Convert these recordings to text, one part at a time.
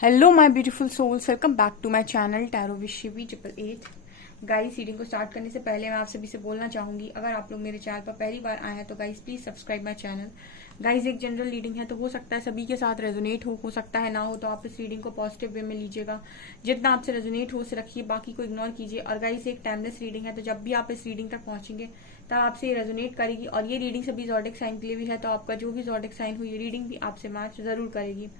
Hello my beautiful souls, welcome back to my channel tarot with Shivi 888। Guys, reading को start करने से पहले मैं आप सभी से बोलना चाहूंगी, अगर आप लोग मेरे चैनल पर पहली बार आए हैं तो guys please subscribe my channel. Guys, एक जनरल रीडिंग है तो हो सकता है सभी के साथ रेजोनेट हो सकता है ना हो, तो आप इस रीडिंग को पॉजिटिव वे में लीजिएगा। जितना आपसे रेजोनेट हो उसे रखिए, बाकी को इग्नोर कीजिए। और गाइस, एक टाइमलेस रीडिंग है तो जब भी आप इस रीडिंग तक पहुंचेंगे तब आपसे ये रेजोनेट करेगी। और ये रीडिंग सभी ज़ोडिक साइन के लिए भी है, तो आपका जो भी ज़ोडिक साइन हो ये रीडिंग भी आपसे मैच जरूर करेगी।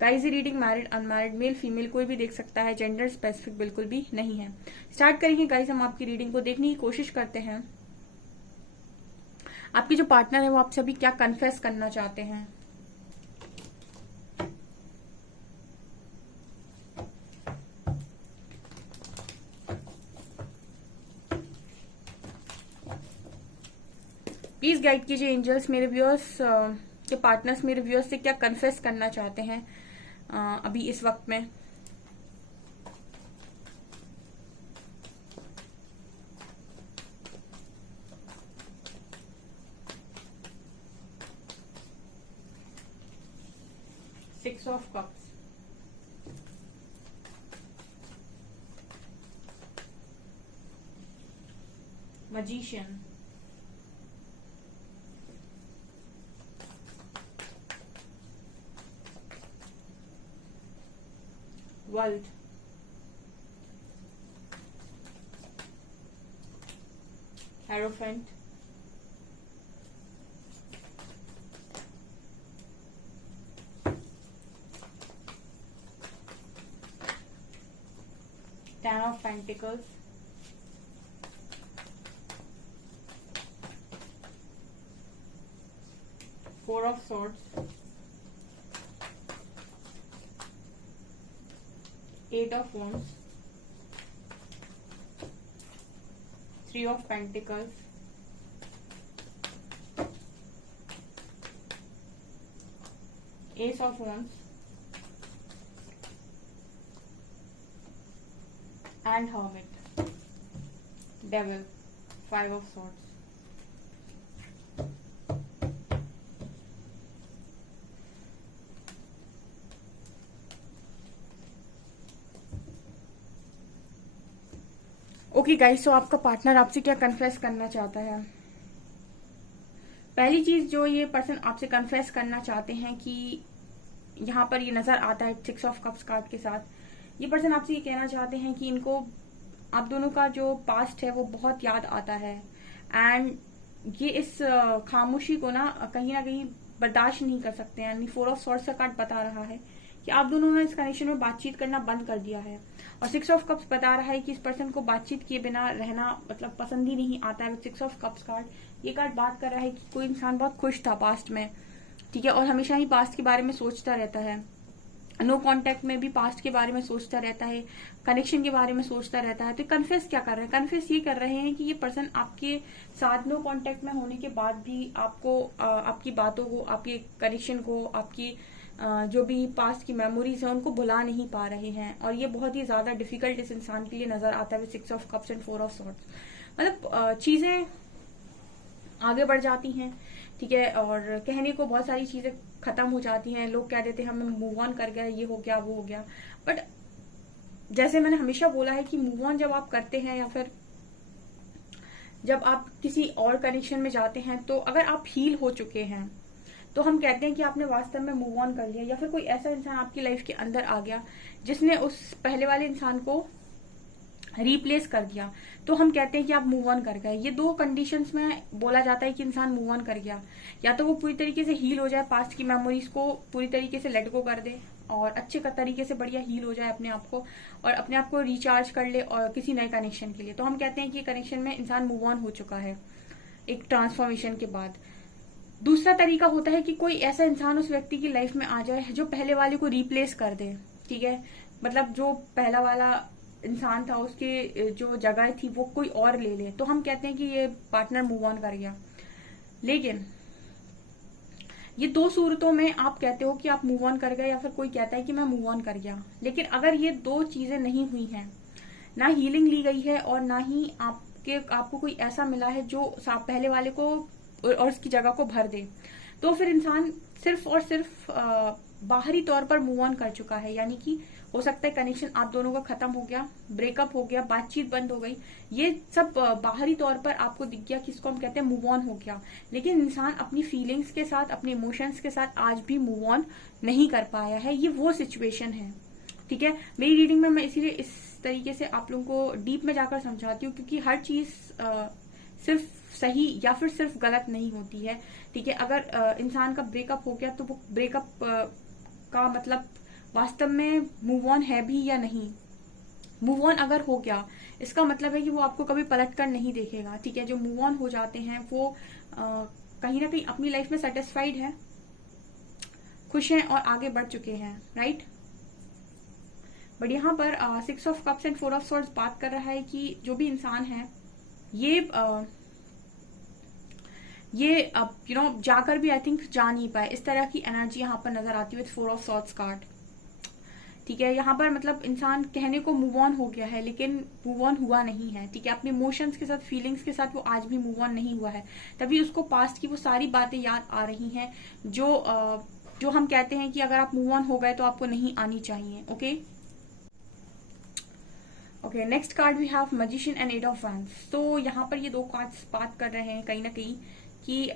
गाइस, ये reading married unmarried male female कोई भी देख सकता है, जेंडर स्पेसिफिक बिल्कुल भी नहीं है। स्टार्ट करेंगे गाइस, हम आपकी रीडिंग को देखने की कोशिश करते हैं। आपकी जो पार्टनर है वो आपसे अभी क्या कन्फेस करना चाहते हैं। प्लीज गाइड कीजिए एंजल्स, मेरे व्यूअर्स के पार्टनर्स मेरे व्यूअर्स से क्या कन्फेस करना चाहते हैं अभी इस वक्त में। Six of cups, magician, world, hierophant, ten of pentacles, four of swords, eight of wands, three of pentacles, ace of wands and hermit, devil, five of swords। Okay guys, तो आपका पार्टनर आपसे क्या कन्फेस करना चाहता है। पहली चीज जो ये पर्सन आपसे कन्फेस करना चाहते हैं कि यहाँ पर ये नजर आता है सिक्स ऑफ कप्स कार्ड के साथ, ये पर्सन आपसे ये कहना चाहते हैं कि इनको आप दोनों का जो पास्ट है वो बहुत याद आता है। एंड ये इस खामोशी को ना कहीं बर्दाश्त नहीं कर सकते हैं। यानी फोर ऑफ सॉर्ड्स का कार्ड बता रहा है कि आप दोनों ने इस कनेक्शन में बातचीत करना बंद कर दिया है। और सिक्स ऑफ कप्स बता रहा है कि इस पर्सन को बातचीत किए बिना रहना मतलब पसंद ही नहीं आता है। सिक्स ऑफ कप्स कार्ड ये कार्ड बात कर रहा है कि कोई इंसान बहुत खुश था पास्ट में, ठीक है, और हमेशा ही पास्ट के बारे में सोचता रहता है। नो कांटेक्ट में भी पास्ट के बारे में सोचता रहता है, कनेक्शन के बारे में सोचता रहता है। तो कन्फेस क्या कर रहे हैं, कन्फेस ये कर रहे हैं कि ये पर्सन आपके साथ नो कांटेक्ट में होने के बाद भी आपको आपकी बातों को, आपके कनेक्शन को, आपकी जो भी पास्ट की मेमोरीज है उनको भुला नहीं पा रहे हैं। और ये बहुत ही ज्यादा डिफिकल्ट इस इंसान के लिए नजर आता है six of cups and four of swords. मतलब चीजें आगे बढ़ जाती हैं, ठीक है, और कहने को बहुत सारी चीजें खत्म हो जाती हैं। लोग कह देते हैं हमें मूव ऑन कर गया, ये हो गया वो हो गया। बट जैसे मैंने हमेशा बोला है कि मूव ऑन जब आप करते हैं या फिर जब आप किसी और कनेक्शन में जाते हैं, तो अगर आप हील हो चुके हैं तो हम कहते हैं कि आपने वास्तव में मूव ऑन कर लिया। या फिर कोई ऐसा इंसान आपकी लाइफ के अंदर आ गया जिसने उस पहले वाले इंसान को रिप्लेस कर दिया, तो हम कहते हैं कि आप मूव ऑन कर गए। ये दो कंडीशंस में बोला जाता है कि इंसान मूव ऑन कर गया। या तो वो पूरी तरीके से हील हो जाए, पास्ट की मेमोरीज को पूरी तरीके से लेट गो कर दे और अच्छे तरीके से बढ़िया हील हो जाए अपने आप को, और अपने आप को रिचार्ज कर ले और किसी नए कनेक्शन के लिए। तो हम कहते हैं कि कनेक्शन में इंसान मूव ऑन हो चुका है एक ट्रांसफॉर्मेशन के बाद। दूसरा तरीका होता है कि कोई ऐसा इंसान उस व्यक्ति की लाइफ में आ जाए जो पहले वाले को रिप्लेस कर दे, ठीक है, मतलब जो पहला वाला इंसान था उसके जो जगह थी वो कोई और ले ले, तो हम कहते हैं कि ये पार्टनर मूव ऑन कर गया। लेकिन ये दो सूरतों में आप कहते हो कि आप मूव ऑन कर गए या फिर कोई कहता है कि मैं मूव ऑन कर गया। लेकिन अगर ये दो चीजें नहीं हुई हैं, ना हीलिंग ली गई है और ना ही आपको कोई ऐसा मिला है जो पहले वाले को और उसकी जगह को भर दे, तो फिर इंसान सिर्फ और सिर्फ बाहरी तौर पर मूव ऑन कर चुका है, यानी कि हो सकता है कनेक्शन आप दोनों का खत्म हो गया, ब्रेकअप हो गया, बातचीत बंद हो गई, ये सब बाहरी तौर पर आपको दिख गया कि इसको हम कहते हैं मूव ऑन हो गया। लेकिन इंसान अपनी फीलिंग्स के साथ, अपने इमोशंस के साथ आज भी मूव ऑन नहीं कर पाया है। ये वो सिचुएशन है, ठीक है। मेरी रीडिंग में मैं इसीलिए इस तरीके से आप लोगों को डीप में जाकर समझाती हूँ, क्योंकि हर चीज सिर्फ सही या फिर सिर्फ गलत नहीं होती है, ठीक है। अगर इंसान का ब्रेकअप हो गया तो वो ब्रेकअप का मतलब वास्तव में मूव ऑन है भी या नहीं। मूव ऑन अगर हो गया इसका मतलब है कि वो आपको कभी पलट कर नहीं देखेगा, ठीक है। जो मूव ऑन हो जाते हैं वो कहीं ना कहीं अपनी लाइफ में सेटिस्फाइड है, खुश हैं और आगे बढ़ चुके हैं, राइट। बट यहाँ पर 6 of cups and 4 of swords बात कर रहा है कि जो भी इंसान है ये जाकर भी आई थिंक जा नहीं पाए, इस तरह की एनर्जी यहाँ पर नजर आती है विद 4 ऑफ सॉर्ड्स कार्ड, ठीक है। यहाँ पर मतलब इंसान कहने को मूव ऑन हो गया है लेकिन मूव ऑन हुआ नहीं है, ठीक है। अपने इमोशंस के साथ, फीलिंग्स के साथ वो आज भी मूव ऑन नहीं हुआ है, तभी उसको पास्ट की वो सारी बातें याद आ रही हैं जो हम कहते हैं कि अगर आप मूव ऑन हो गए तो आपको नहीं आनी चाहिए, okay. Okay, next card we have magician and 8 of wands. तो यहाँ पर ये दो कार्ड्स बात कर रहे हैं कहीं ना कहीं कि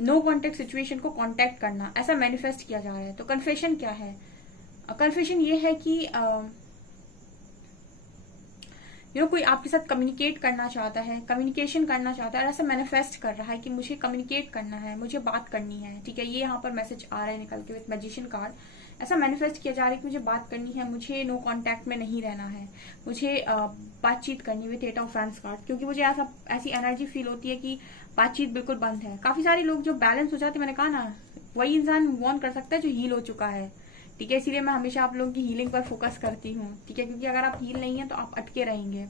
नो कॉन्टेक्ट सिचुएशन को कॉन्टेक्ट करना, ऐसा मैनिफेस्ट किया जा रहा है। तो कन्फेशन क्या है? कन्फेशन ये है कि कोई आपके साथ कम्युनिकेट करना चाहता है, कम्युनिकेशन करना चाहता है, ऐसा मैनिफेस्ट कर रहा है कि मुझे कम्युनिकेट करना है, मुझे बात करनी है, ठीक है। ये यहाँ पर मैसेज आ रहा है निकल के विद मैजिशियन कार्ड। ऐसा मैनिफेस्ट किया जा रहा है कि मुझे बात करनी है, मुझे नो कांटेक्ट में नहीं रहना है, मुझे बातचीत करनी विद 8 ऑफ वैंड्स कार्ड, क्योंकि मुझे ऐसी एनर्जी फील होती है कि बातचीत बिल्कुल बंद है। काफी सारे लोग जो बैलेंस हो जाते हैं, मैंने कहा ना, वही इंसान मूव ऑन कर सकता है जो हील हो चुका है, ठीक है। इसीलिए मैं हमेशा आप लोगों की हीलिंग पर फोकस करती हूँ, ठीक है, क्योंकि अगर आप हील नहीं है तो आप अटके रहेंगे,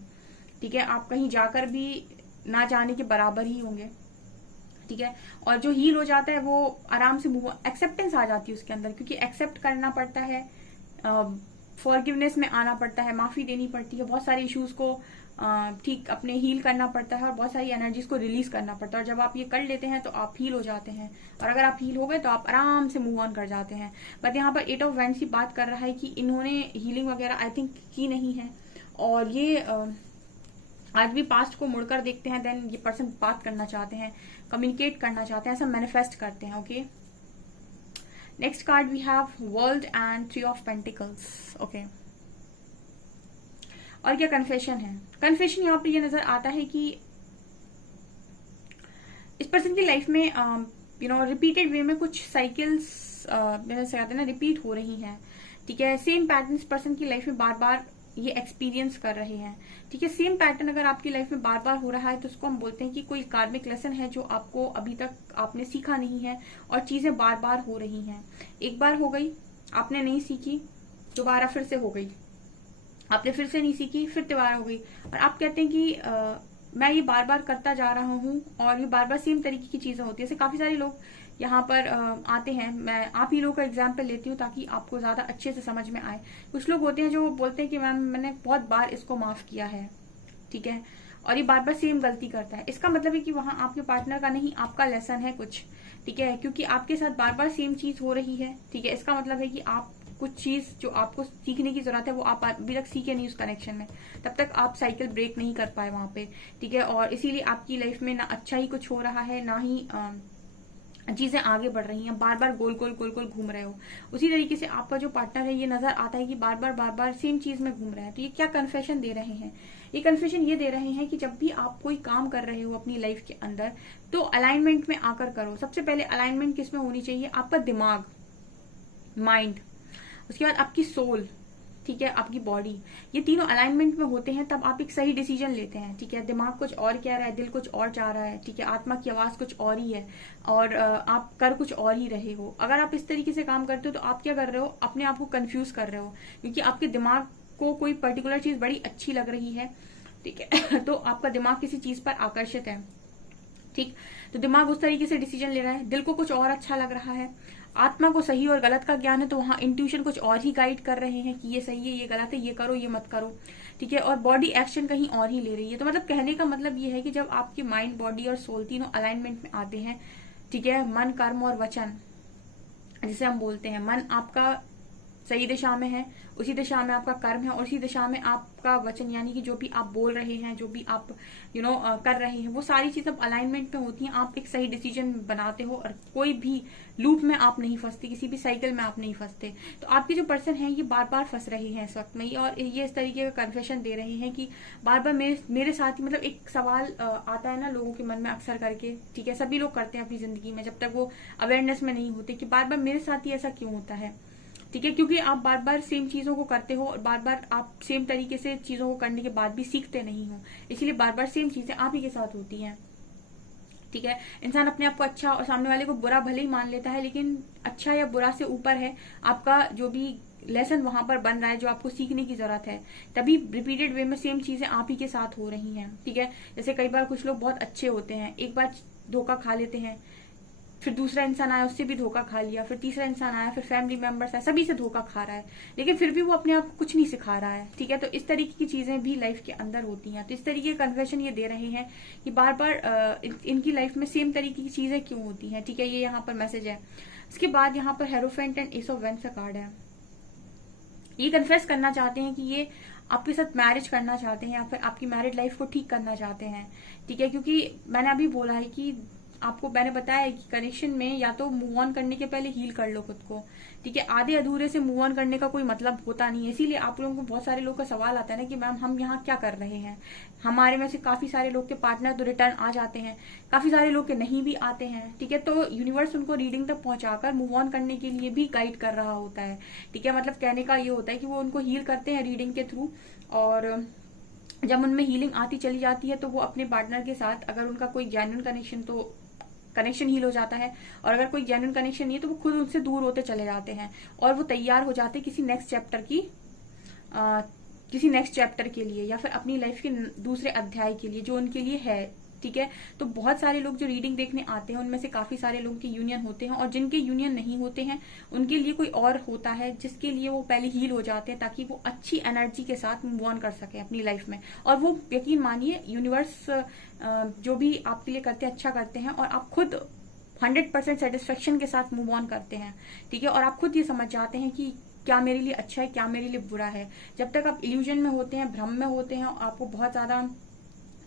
ठीक है। आप कहीं जाकर भी ना जाने के बराबर ही होंगे, ठीक है। और जो हील हो जाता है वो आराम से एक्सेप्टेंस आ जाती है उसके अंदर, क्योंकि एक्सेप्ट करना पड़ता है, फॉरगिवनेस में आना पड़ता है, माफी देनी पड़ती है, बहुत सारे इश्यूज को ठीक अपने हील करना पड़ता है और बहुत सारी एनर्जीज को रिलीज करना पड़ता है। और जब आप ये कर लेते हैं तो आप हील हो जाते हैं, और अगर आप हील हो गए तो आप आराम से मूव ऑन कर जाते हैं। बट यहाँ पर 8 ऑफ वैंड्स की बात कर रहा है कि इन्होंने हीलिंग वगैरह आई थिंक की नहीं है, और ये आज भी पास्ट को मुड़कर देखते हैं, देन ये पर्सन बात करना चाहते हैं, कम्युनिकेट करना चाहते हैं, ऐसा मैनिफेस्ट करते हैं, okay. Next card we have world and 3 of pentacles, okay. और क्या कन्फेशन है? कन्फेशन यहाँ पर ये नजर आता है कि इस पर्सन की लाइफ में रिपीटेड वे में कुछ साइकिल्स कहते हैं ना, रिपीट हो रही हैं, ठीक है। सेम पैटर्न इस पर्सन की लाइफ में बार बार ये एक्सपीरियंस कर रहे हैं, ठीक है। सेम पैटर्न अगर आपकी लाइफ में बार बार हो रहा है तो उसको हम बोलते हैं कि कोई कार्मिक लेसन है जो आपको अभी तक आपने सीखा नहीं है, और चीजें बार बार हो रही हैं। एक बार हो गई, आपने नहीं सीखी, दोबारा फिर से हो गई, आपने फिर से नहीं सीखी, फिर दोबारा हो गई, और आप कहते हैं कि मैं ये बार बार करता जा रहा हूँ और ये बार बार सेम तरीके की चीजें होती है। ऐसे काफी सारे लोग यहाँ पर आते हैं। मैं आप ही लोगों का एग्जाम्पल लेती हूँ ताकि आपको ज्यादा अच्छे से समझ में आए। कुछ लोग होते हैं जो बोलते हैं कि मैम मैंने बहुत बार इसको माफ किया है, ठीक है, और ये बार बार सेम गलती करता है। इसका मतलब है कि वहां आपके पार्टनर का नहीं, आपका लेसन है कुछ, ठीक है, क्योंकि आपके साथ बार बार सेम चीज हो रही है, ठीक है। इसका मतलब है कि आप कुछ चीज जो आपको सीखने की जरूरत है वो आप अभी तक सीखे नहीं उस कनेक्शन में, तब तक आप साइकिल ब्रेक नहीं कर पाए वहां पे, ठीक है। और इसीलिए आपकी लाइफ में ना अच्छा ही कुछ हो रहा है, ना ही चीजें आगे बढ़ रही हैं, बार बार गोल गोल गोल गोल घूम रहे हो। उसी तरीके से आपका जो पार्टनर है ये नजर आता है कि बार बार सेम चीज में घूम रहा है। तो ये क्या कन्फेशन दे रहे हैं? ये कन्फेशन ये दे रहे हैं कि जब भी आप कोई काम कर रहे हो अपनी लाइफ के अंदर तो अलाइनमेंट में आकर करो। सबसे पहले अलाइनमेंट किसमें होनी चाहिए? आपका दिमाग, माइंड, उसके बाद आपकी सोल, ठीक है, आपकी बॉडी, ये तीनों अलाइनमेंट में होते हैं तब आप एक सही डिसीजन लेते हैं, ठीक है। दिमाग कुछ और कह रहा है, दिल कुछ और चाह रहा है, ठीक है, आत्मा की आवाज कुछ और ही है, और आप कर कुछ और ही रहे हो। अगर आप इस तरीके से काम करते हो तो आप क्या कर रहे हो? अपने आप को कंफ्यूज कर रहे हो, क्योंकि आपके दिमाग को कोई पर्टिकुलर चीज बड़ी अच्छी लग रही है, ठीक है तो आपका दिमाग किसी चीज पर आकर्षित है, ठीक, तो दिमाग उस तरीके से डिसीजन ले रहा है। दिल को कुछ और अच्छा लग रहा है, आत्मा को सही और गलत का ज्ञान है, तो वहां इंट्यूशन कुछ और ही गाइड कर रहे हैं कि ये सही है, ये गलत है, ये करो, ये मत करो, ठीक है। और बॉडी एक्शन कहीं और ही ले रही है। तो मतलब कहने का मतलब ये है कि जब आपके माइंड, बॉडी और सोल तीनों अलाइनमेंट में आते हैं, ठीक है, मन, कर्म और वचन जिसे हम बोलते हैं मन आपका सही दिशा में है, उसी दिशा में आपका कर्म है, और उसी दिशा में आपका वचन, यानी कि जो भी आप बोल रहे हैं, जो भी आप कर रहे हैं, वो सारी चीजें अलाइनमेंट में होती हैं। आप एक सही डिसीजन बनाते हो और कोई भी लूप में आप नहीं फंसते, किसी भी साइकिल में आप नहीं फंसते। तो आपके जो पर्सन है ये बार बार फंस रहे हैं इस वक्त में, और ये इस तरीके का कन्फेशन दे रहे हैं कि बार बार मेरे साथ ही, मतलब एक सवाल आता है ना लोगों के मन में अक्सर करके, ठीक है, सभी लोग करते हैं अपनी जिंदगी में जब तक वो अवेयरनेस में नहीं होते, कि बार बार मेरे साथ ही ऐसा क्यों होता है, ठीक है, क्योंकि आप बार बार सेम चीजों को करते हो और बार बार आप सेम तरीके से चीजों को करने के बाद भी सीखते नहीं हो, इसलिए बार बार सेम चीजें आप ही के साथ होती हैं, ठीक है। इंसान अपने आप को अच्छा और सामने वाले को बुरा भले ही मान लेता है, लेकिन अच्छा या बुरा से ऊपर है आपका जो भी लेसन वहां पर बन रहा है, जो आपको सीखने की जरूरत है, तभी रिपीटेड वे में सेम चीजें आप ही के साथ हो रही हैं, ठीक है। जैसे कई बार कुछ लोग बहुत अच्छे होते हैं, एक बार धोखा खा लेते हैं, फिर दूसरा इंसान आया उससे भी धोखा खा लिया, फिर तीसरा इंसान आया, फिर फैमिली मेंबर्स आए, सभी से धोखा खा रहा है, लेकिन फिर भी वो अपने आप को कुछ नहीं सिखा रहा है, ठीक है। तो इस तरीके की चीजें भी लाइफ के अंदर होती हैं। तो इस तरीके का कन्फेशन ये दे रहे हैं कि बार बार इनकी लाइफ में सेम तरीके की चीजें क्यों होती हैं, ठीक है, ये यहाँ पर मैसेज है। इसके बाद यहाँ पर hierophant and ace of wands का कार्ड है। ये कन्फेस करना चाहते हैं कि ये आपके साथ मैरिज करना चाहते हैं या फिर आपकी मैरिड लाइफ को ठीक करना चाहते हैं, ठीक है, क्योंकि मैंने अभी बोला है कि आपको मैंने बताया कि कनेक्शन में या तो मूव ऑन करने के पहले हील कर लो खुद को, ठीक है। आधे अधूरे से मूव ऑन करने का कोई मतलब होता नहीं है, इसीलिए आप लोगों को बहुत सारे लोगों का सवाल आता है ना कि मैम हम यहाँ क्या कर रहे हैं। हमारे में से काफी सारे लोग के पार्टनर तो रिटर्न आ जाते हैं, काफी सारे लोग के नहीं भी आते हैं, ठीक है। तो यूनिवर्स उनको रीडिंग तक पहुंचाकर मूव ऑन करने के लिए भी गाइड कर रहा होता है, ठीक है। मतलब कहने का ये होता है कि वो उनको हील करते हैं रीडिंग के थ्रू, और जब उनमें हीलिंग आती चली जाती है तो वो अपने पार्टनर के साथ, अगर उनका कोई जेन्युइन कनेक्शन, तो कनेक्शन हील हो जाता है, और अगर कोई जेन्युइन कनेक्शन नहीं है तो वो खुद उनसे दूर होते चले जाते हैं, और वो तैयार हो जाते हैं किसी नेक्स्ट चैप्टर के लिए, या फिर अपनी लाइफ के दूसरे अध्याय के लिए जो उनके लिए है, ठीक है। तो बहुत सारे लोग जो रीडिंग देखने आते हैं उनमें से काफी सारे लोग के यूनियन होते हैं, और जिनके यूनियन नहीं होते हैं उनके लिए कोई और होता है जिसके लिए वो पहले हील हो जाते हैं, ताकि वो अच्छी एनर्जी के साथ मूव ऑन कर सके अपनी लाइफ में। और वो यकीन मानिए यूनिवर्स जो भी आपके लिए करते हैं अच्छा करते हैं, और आप खुद 100% सेटिस्फेक्शन के साथ मूव ऑन करते हैं, ठीक है। और आप खुद ये समझ जाते हैं कि क्या मेरे लिए अच्छा है, क्या मेरे लिए बुरा है। जब तक आप इल्यूजन में होते हैं, भ्रम में होते हैं, आपको बहुत ज्यादा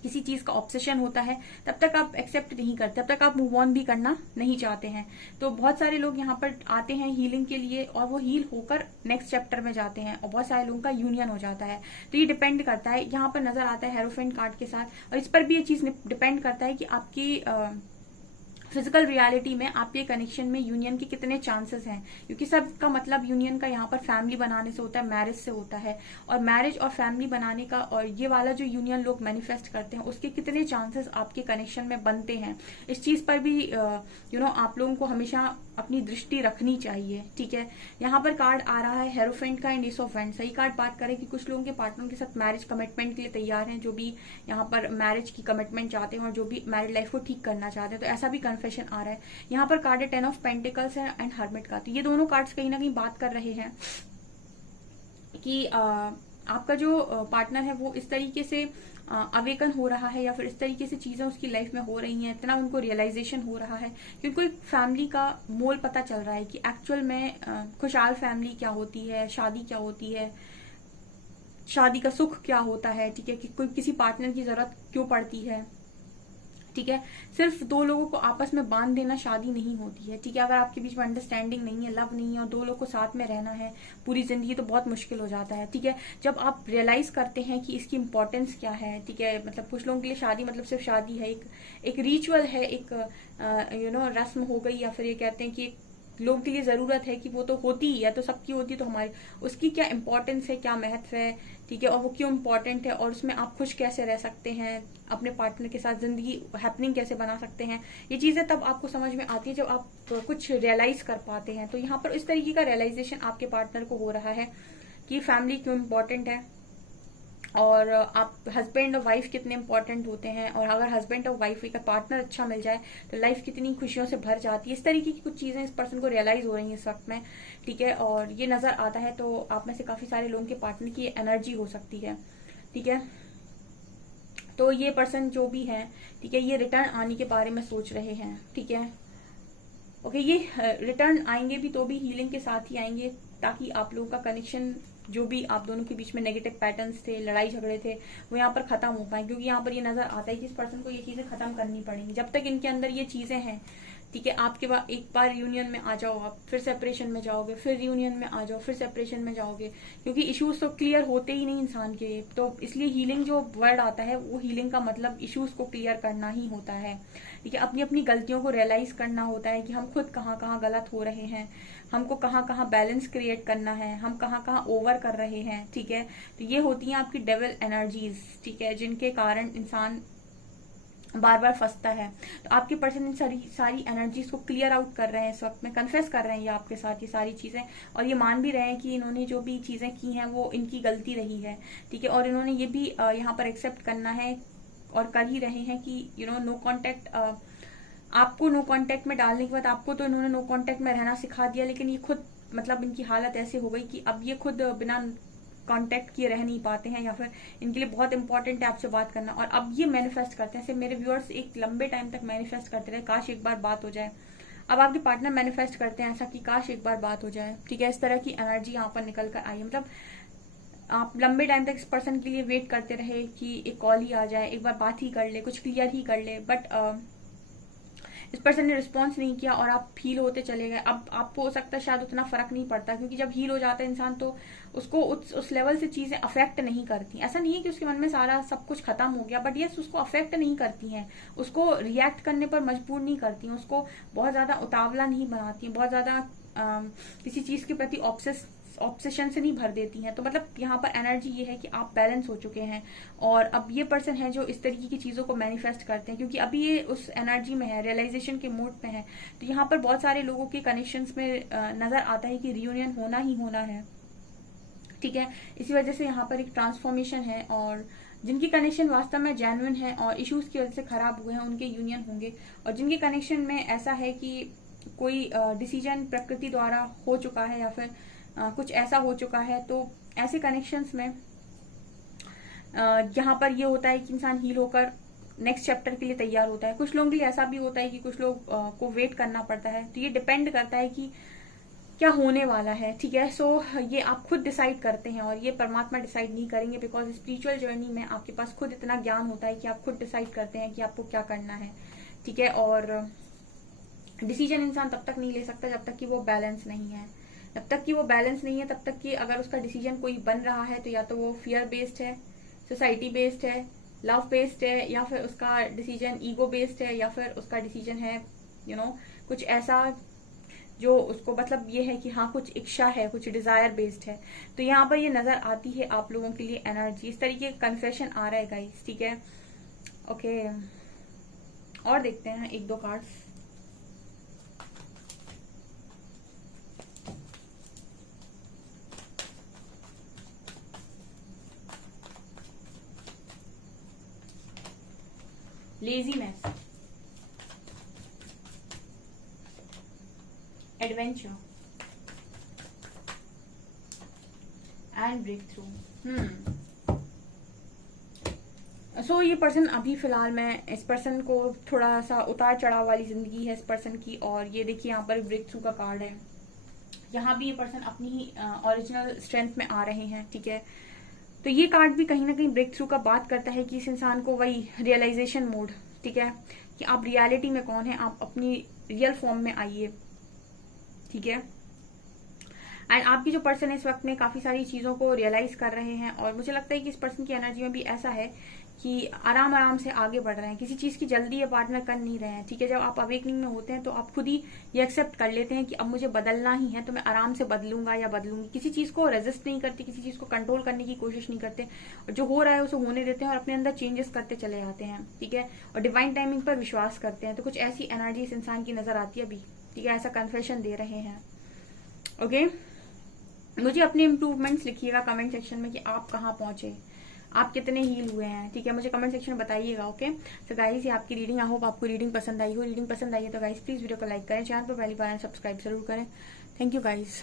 किसी चीज का ऑब्सेशन होता है, तब तक आप एक्सेप्ट नहीं करते, तब तक आप मूव ऑन भी करना नहीं चाहते हैं। तो बहुत सारे लोग यहाँ पर आते हैं हीलिंग के लिए, और वो हील होकर नेक्स्ट चैप्टर में जाते हैं, और बहुत सारे लोगों का यूनियन हो जाता है। तो ये डिपेंड करता है, यहाँ पर नजर आता है हेरोफेंट कार्ड के साथ, और इस पर भी ये चीज डिपेंड करता है कि आपकी फिजिकल रियलिटी में आपके कनेक्शन में यूनियन के कितने चांसेस हैं, क्योंकि सबका मतलब यूनियन का यहाँ पर फैमिली बनाने से होता है, मैरिज से होता है। और मैरिज और फैमिली बनाने का और ये वाला जो यूनियन लोग मैनिफेस्ट करते हैं उसके कितने चांसेस आपके कनेक्शन में बनते हैं, इस चीज पर भी आप लोगों को हमेशा अपनी दृष्टि रखनी चाहिए, ठीक है। यहाँ पर कार्ड आ रहा है हेरोफेंट का एंड एस ऑफ वेंड्स। सही कार्ड बात करें कि कुछ लोगों के पार्टनर के साथ मैरिज कमिटमेंट के लिए तैयार हैं, जो भी यहाँ पर मैरिज की कमिटमेंट चाहते हैं और जो भी मैरिड लाइफ को ठीक करना चाहते हैं, तो ऐसा भी कन्फेशन आ रहा है। यहाँ पर कार्ड है 10 ऑफ पेंटिकल्स है एंड हर्मिट का। तो ये दोनों कार्ड्स कहीं ना कहीं बात कर रहे हैं कि आपका जो पार्टनर है वो इस तरीके से अवेकन हो रहा है, या फिर इस तरीके से चीजें उसकी लाइफ में हो रही हैं, इतना उनको रियलाइजेशन हो रहा है कि उनको एक फैमिली का मोल पता चल रहा है कि एक्चुअल में खुशहाल फैमिली क्या होती है, शादी क्या होती है, शादी का सुख क्या होता है, ठीक है, कि कोई किसी पार्टनर की जरूरत क्यों पड़ती है, ठीक है। सिर्फ दो लोगों को आपस में बांध देना शादी नहीं होती है, ठीक है। अगर आपके बीच में अंडरस्टैंडिंग नहीं है, लव नहीं है, और दो लोग को साथ में रहना है पूरी जिंदगी, तो बहुत मुश्किल हो जाता है, ठीक है। जब आप रियलाइज करते हैं कि इसकी इंपॉर्टेंस क्या है, ठीक है, मतलब कुछ लोगों के लिए शादी मतलब सिर्फ शादी है, एक रिचुअल है, एक रस्म हो गई, या फिर ये कहते हैं कि लोगों के लिए जरूरत है कि वो तो होती ही है, तो सबकी होती है, तो हमारी उसकी क्या इंपॉर्टेंस है, क्या महत्व है, ठीक है, और वो क्यों इम्पोर्टेंट है, और उसमें आप खुश कैसे रह सकते हैं, अपने पार्टनर के साथ जिंदगी हैपनिंग कैसे बना सकते हैं, ये चीजें तब आपको समझ में आती है जब आप कुछ रियलाइज कर पाते हैं। तो यहाँ पर इस तरीके का रियलाइजेशन आपके पार्टनर को हो रहा है कि फैमिली क्यों इम्पोर्टेंट है, और आप हस्बैंड और वाइफ कितने इंपॉर्टेंट होते हैं, और अगर हस्बैंड और वाइफ का पार्टनर अच्छा मिल जाए तो लाइफ कितनी खुशियों से भर जाती है। इस तरीके की कुछ चीजें इस पर्सन को रियलाइज हो रही हैं इस वक्त में, ठीक है, और ये नजर आता है। तो आप में से काफी सारे लोगों के पार्टनर की एनर्जी हो सकती है, ठीक है। तो ये पर्सन जो भी है, ठीक है, ये रिटर्न आने के बारे में सोच रहे हैं, ठीक है, ओके, ये रिटर्न आएंगे भी तो भी हीलिंग के साथ ही आएंगे, ताकि आप लोगों का कनेक्शन, जो भी आप दोनों के बीच में नेगेटिव पैटर्न्स थे, लड़ाई झगड़े थे, वो यहाँ पर खत्म हो पाए। क्योंकि यहाँ पर ये नजर आता है कि इस पर्सन को ये चीजें खत्म करनी पड़ेंगी। जब तक इनके अंदर ये चीजें हैं, ठीक है, आपके बाद एक बार रियूनियन में आ जाओ, आप फिर सेपरेशन में जाओगे, फिर रियूनियन में आ जाओ, फिर सेपरेशन में जाओगे, क्योंकि इश्यूज तो क्लियर होते ही नहीं इंसान के। तो इसलिए हीलिंग जो वर्ड आता है, वो हीलिंग का मतलब इश्यूज को क्लियर करना ही होता है, ठीक है। अपनी अपनी गलतियों को रियलाइज करना होता है कि हम खुद कहाँ कहाँ गलत हो रहे हैं, हमको कहाँ कहाँ बैलेंस क्रिएट करना है, हम कहाँ कहाँ ओवर कर रहे हैं, ठीक है। तो ये होती हैं आपकी डेविल एनर्जीज, ठीक है, जिनके कारण इंसान बार बार फंसता है। तो आपके पर्सन इन सारी एनर्जीज को क्लियर आउट कर रहे हैं इस वक्त में, कन्फेस कर रहे हैं ये आपके साथ ये सारी चीजें, और ये मान भी रहे हैं कि इन्होंने जो भी चीजें की हैं वो इनकी गलती रही है, ठीक है। और इन्होंने ये भी यहाँ पर एक्सेप्ट करना है और कर ही रहे हैं कि नो कॉन्टेक्ट, आपको नो कॉन्टेक्ट में डालने के बाद आपको तो इन्होंने नो कॉन्टेक्ट में रहना सिखा दिया, लेकिन ये खुद मतलब इनकी हालत ऐसी हो गई कि अब ये खुद बिना कांटेक्ट किए रह नहीं पाते हैं, या फिर इनके लिए बहुत इंपॉर्टेंट है आपसे बात करना। और अब ये मैनिफेस्ट करते हैं, सिर्फ मेरे व्यूअर्स एक लंबे टाइम तक मैनिफेस्ट करते रहे, काश एक बार बात हो जाए। अब आपके पार्टनर मैनिफेस्ट करते हैं ऐसा कि काश एक बार बात हो जाए, ठीक है। इस तरह की एनर्जी यहाँ पर निकल कर आई है। मतलब आप लंबे टाइम तक इस पर्सन के लिए वेट करते रहे कि एक कॉल ही आ जाए, एक बार बात ही कर ले, कुछ क्लियर ही कर ले, बट इस पर्सन ने रिस्पॉन्स नहीं किया और आप हील होते चले गए। अब आपको हो सकता है शायद उतना फर्क नहीं पड़ता, क्योंकि जब हील हो जाता है इंसान तो उसको उस लेवल से चीजें अफेक्ट नहीं करती। ऐसा नहीं है कि उसके मन में सारा सब कुछ खत्म हो गया, बट यस उसको अफेक्ट नहीं करती हैं, उसको रिएक्ट करने पर मजबूर नहीं करती हैं, उसको बहुत ज्यादा उतावला नहीं बनाती, बहुत ज्यादा किसी चीज के प्रति ऑब्सेशन से नहीं भर देती हैं। तो मतलब यहाँ पर एनर्जी ये है कि आप बैलेंस हो चुके हैं, और अब ये पर्सन है जो इस तरीके की चीजों को मैनिफेस्ट करते हैं, क्योंकि अभी ये उस एनर्जी में है, रियलाइजेशन के मूड पे है। तो यहाँ पर बहुत सारे लोगों के कनेक्शंस में नजर आता है कि रियूनियन होना ही होना है, ठीक है। इसी वजह से यहाँ पर एक ट्रांसफॉर्मेशन है, और जिनकी कनेक्शन वास्तव में जेन्युइन है और इश्यूज की वजह से खराब हुए हैं उनके यूनियन होंगे, और जिनके कनेक्शन में ऐसा है कि कोई डिसीजन प्रकृति द्वारा हो चुका है या फिर कुछ ऐसा हो चुका है, तो ऐसे कनेक्शंस में यहाँ पर ये होता है कि इंसान हील होकर नेक्स्ट चैप्टर के लिए तैयार होता है। कुछ लोगों के लिए ऐसा भी होता है कि कुछ लोग को वेट करना पड़ता है। तो ये डिपेंड करता है कि क्या होने वाला है, ठीक है। सो ये आप खुद डिसाइड करते हैं, और ये परमात्मा डिसाइड नहीं करेंगे, बिकॉज स्पिरिचुअल जर्नी में आपके पास खुद इतना ज्ञान होता है कि आप खुद डिसाइड करते हैं कि आपको क्या करना है, ठीक है। और डिसीजन इंसान तब तक नहीं ले सकता जब तक कि वो बैलेंस नहीं है। जब तक कि वो बैलेंस नहीं है तब तक कि अगर उसका डिसीजन कोई बन रहा है तो या तो वो फियर बेस्ड है, सोसाइटी बेस्ड है, लव बेस्ड है, या फिर उसका डिसीजन ईगो बेस्ड है, या फिर उसका डिसीजन है कुछ ऐसा जो उसको मतलब ये है कि हाँ कुछ इच्छा है, कुछ डिजायर बेस्ड है। तो यहाँ पर ये नजर आती है आप लोगों के लिए एनर्जी, इस तरीके का कन्फेशन आ रहा है गाइस, ठीक है। ओके, और देखते हैं एक दो cards. Laziness, adventure and breakthrough. So ये पर्सन अभी फिलहाल में इस पर्सन को थोड़ा सा उतार चढ़ाव वाली जिंदगी है इस पर्सन की, और ये देखिए यहाँ पर ब्रेक थ्रू का कार्ड है। यहाँ भी ये पर्सन अपनी ही ओरिजिनल स्ट्रेंथ में आ रहे हैं, ठीक है। तो ये कार्ड भी कहीं ना कहीं ब्रेक थ्रू का बात करता है कि इस इंसान को वही रियलाइजेशन मोड, ठीक है, कि आप रियलिटी में कौन है, आप अपनी रियल फॉर्म में आइए, ठीक है। एंड आपकी जो पर्सन है इस वक्त में काफी सारी चीजों को रियलाइज कर रहे हैं, और मुझे लगता है कि इस पर्सन की एनर्जी में भी ऐसा है कि आराम आराम से आगे बढ़ रहे हैं, किसी चीज की जल्दी ये पार्टनर कर नहीं रहे हैं, ठीक है। जब आप अवेकनिंग में होते हैं तो आप खुद ही ये एक्सेप्ट कर लेते हैं कि अब मुझे बदलना ही है, तो मैं आराम से बदलूंगा या बदलूंगी। किसी चीज को रेजिस्ट नहीं करते, किसी चीज को कंट्रोल करने की कोशिश नहीं करते, और जो हो रहा है उसे होने देते हैं और अपने अंदर चेंजेस करते चले जाते हैं, ठीक है। और डिवाइन टाइमिंग पर विश्वास करते हैं। तो कुछ ऐसी एनर्जी इस इंसान की नजर आती है अभी, ठीक है, ऐसा कन्फेशन दे रहे हैं। ओके, मुझे अपने इम्प्रूवमेंट्स लिखिएगा कमेंट सेक्शन में कि आप कहाँ पहुंचे, आप कितने हील हुए हैं, ठीक है, मुझे कमेंट सेक्शन में बताइएगा। ओके, तो गाइस ये आपकी रीडिंग, आई होप आपको रीडिंग पसंद आई हो। रीडिंग पसंद आई है तो गाइस प्लीज वीडियो को लाइक करें, चैनल पर पहली बार सब्सक्राइब जरूर करें। Thank you guys.